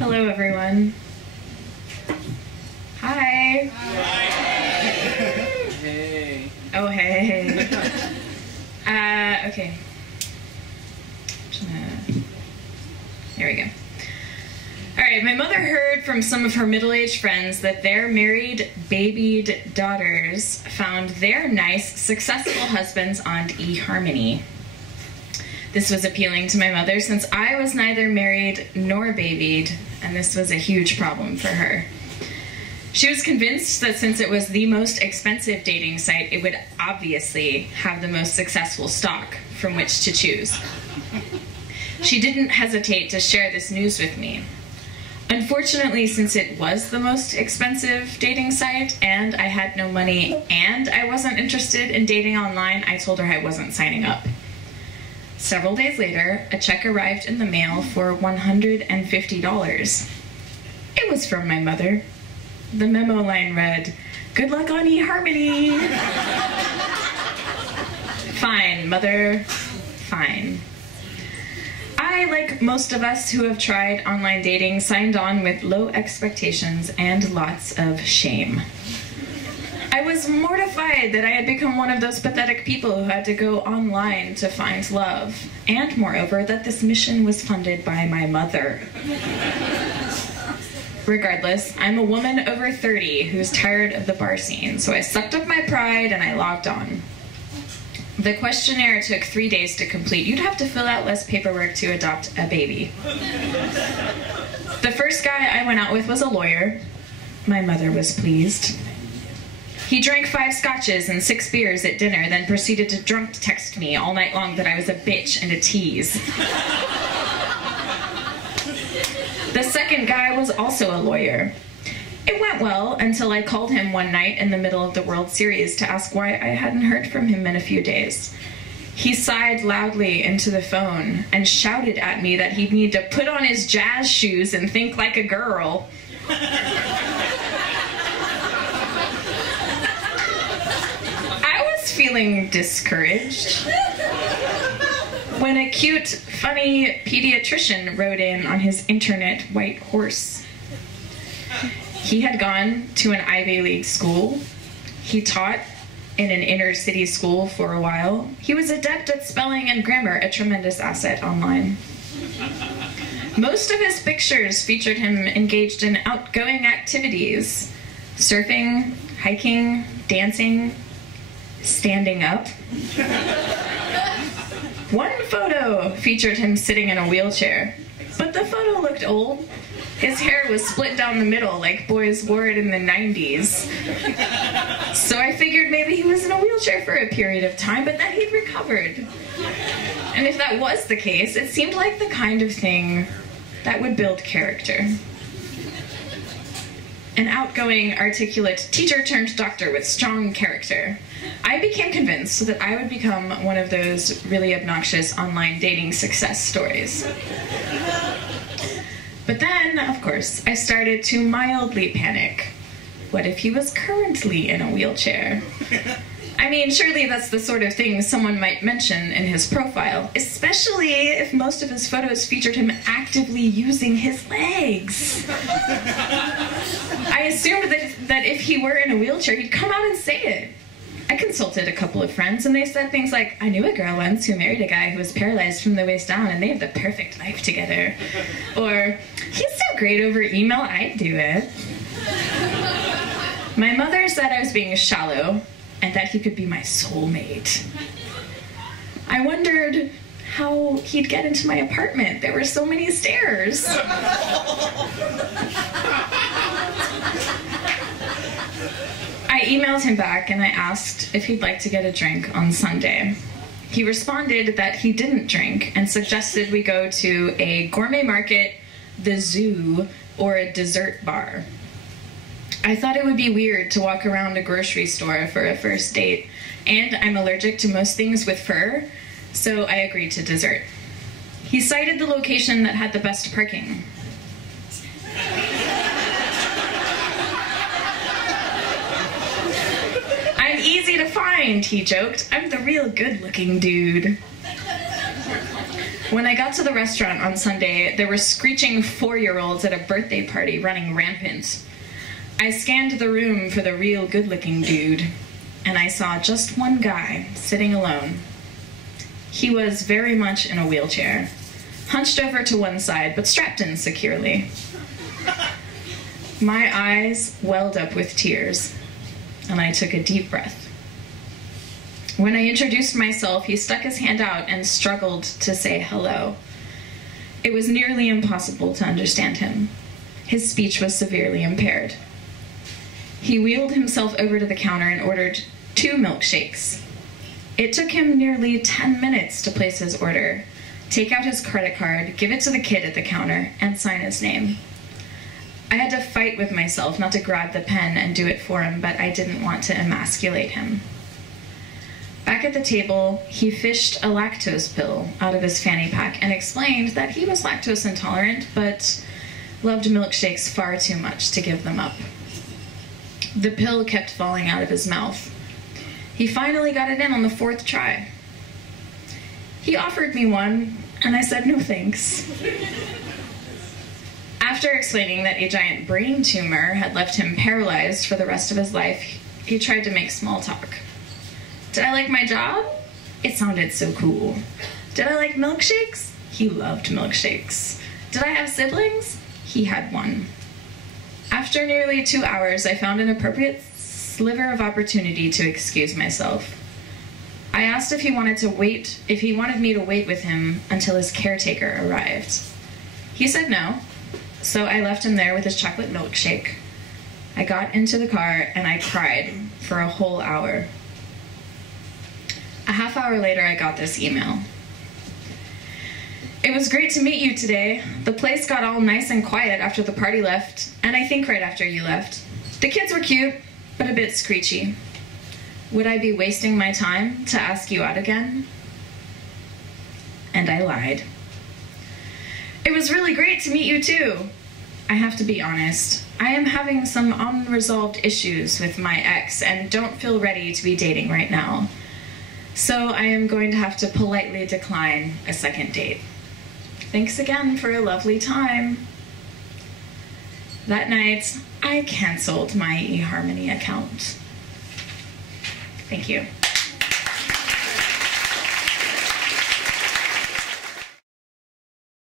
Hello, everyone. Hi. Hey. Oh, hey. Okay. There we go. All right, my mother heard from some of her middle-aged friends that their married, babied daughters found their nice, successful husbands on eHarmony. This was appealing to my mother since I was neither married nor babied, and this was a huge problem for her. She was convinced that since it was the most expensive dating site, it would obviously have the most successful stock from which to choose. She didn't hesitate to share this news with me. Unfortunately, since it was the most expensive dating site and I had no money and I wasn't interested in dating online, I told her I wasn't signing up. Several days later, a check arrived in the mail for $150. It was from my mother. The memo line read, "Good luck on eHarmony." Fine, mother, fine. I, like most of us who have tried online dating, signed on with low expectations and lots of shame. I was mortified that I had become one of those pathetic people who had to go online to find love, and moreover, that this mission was funded by my mother. Regardless, I'm a woman over 30 who's tired of the bar scene, so I sucked up my pride and I logged on. The questionnaire took 3 days to complete. You'd have to fill out less paperwork to adopt a baby. The first guy I went out with was a lawyer. My mother was pleased. He drank 5 scotches and 6 beers at dinner, then proceeded to drunk text me all night long that I was a bitch and a tease. The second guy was also a lawyer. It went well until I called him one night in the middle of the World Series to ask why I hadn't heard from him in a few days. He sighed loudly into the phone and shouted at me that he'd need to put on his jazz shoes and think like a girl. I was feeling discouraged when a cute, funny pediatrician rode in on his internet white horse. He had gone to an Ivy League school. He taught in an inner city school for a while. He was adept at spelling and grammar, a tremendous asset online. Most of his pictures featured him engaged in outgoing activities: surfing, hiking, dancing, standing up. One photo featured him sitting in a wheelchair, but the photo looked old. His hair was split down the middle like boys wore it in the 90s. So I figured maybe he was in a wheelchair for a period of time, but that he'd recovered. And if that was the case, it seemed like the kind of thing that would build character. An outgoing, articulate teacher-turned-doctor with strong character. I became convinced that I would become one of those really obnoxious online dating success stories. But then, of course, I started to mildly panic. What if he was currently in a wheelchair? I mean, surely that's the sort of thing someone might mention in his profile, especially if most of his photos featured him actively using his legs. I assumed that if he were in a wheelchair, he'd come out and say it. I consulted a couple of friends, and they said things like, "I knew a girl once who married a guy who was paralyzed from the waist down, and they have the perfect life together." Or, "He's so great over email, I'd do it." My mother said I was being shallow, and that he could be my soulmate. I wondered how he'd get into my apartment. There were so many stairs. I emailed him back and I asked if he'd like to get a drink on Sunday. He responded that he didn't drink and suggested we go to a gourmet market, the zoo, or a dessert bar. I thought it would be weird to walk around a grocery store for a first date, and I'm allergic to most things with fur, so I agreed to dessert. He cited the location that had the best parking. "I'm easy to find," he joked. "I'm the real good-looking dude." When I got to the restaurant on Sunday, there were screeching 4-year-olds at a birthday party running rampant. I scanned the room for the real good-looking dude, and I saw just one guy sitting alone. He was very much in a wheelchair, hunched over to one side, but strapped in securely. My eyes welled up with tears, and I took a deep breath. When I introduced myself, he stuck his hand out and struggled to say hello. It was nearly impossible to understand him. His speech was severely impaired. He wheeled himself over to the counter and ordered 2 milkshakes. It took him nearly 10 minutes to place his order, take out his credit card, give it to the kid at the counter, and sign his name. I had to fight with myself not to grab the pen and do it for him, but I didn't want to emasculate him. Back at the table, he fished a lactose pill out of his fanny pack and explained that he was lactose intolerant, but loved milkshakes far too much to give them up. The pill kept falling out of his mouth. He finally got it in on the 4th try. He offered me one, and I said no thanks. After explaining that a giant brain tumor had left him paralyzed for the rest of his life, he tried to make small talk. Did I like my job? It sounded so cool. Did I like milkshakes? He loved milkshakes. Did I have siblings? He had one. After nearly 2 hours, I found an appropriate sliver of opportunity to excuse myself. I asked if he wanted me to wait with him until his caretaker arrived. He said no, so I left him there with his chocolate milkshake. I got into the car and I cried for a whole hour. A half hour later, I got this email. It was great to meet you today. The place got all nice and quiet after the party left, and I think right after you left. The kids were cute, but a bit screechy. Would I be wasting my time to ask you out again? And I lied. It was really great to meet you too. I have to be honest. I am having some unresolved issues with my ex and don't feel ready to be dating right now. So I am going to have to politely decline a second date. Thanks again for a lovely time. That night, I canceled my eHarmony account. Thank you.